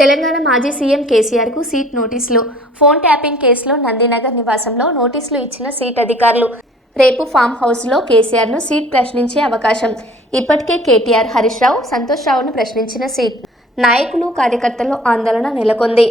తెలంగాణ మాజీ సీఎం కేసీఆర్ కు సీట్ నోటీసులు. ఫోన్ ట్యాపింగ్ కేసులో నందినగర్ నివాసంలో నోటీసులు ఇచ్చిన సీట్ అధికారులు. రేపు ఫామ్ హౌస్ లో కేసీఆర్ ను సీట్ ప్రశ్నించే అవకాశం. ఇప్పటికే కేటీఆర్, హరీష్ రావు, సంతోష్ రావును ప్రశ్నించిన సీట్. నాయకులు, కార్యకర్తల్లో ఆందోళన నెలకొంది.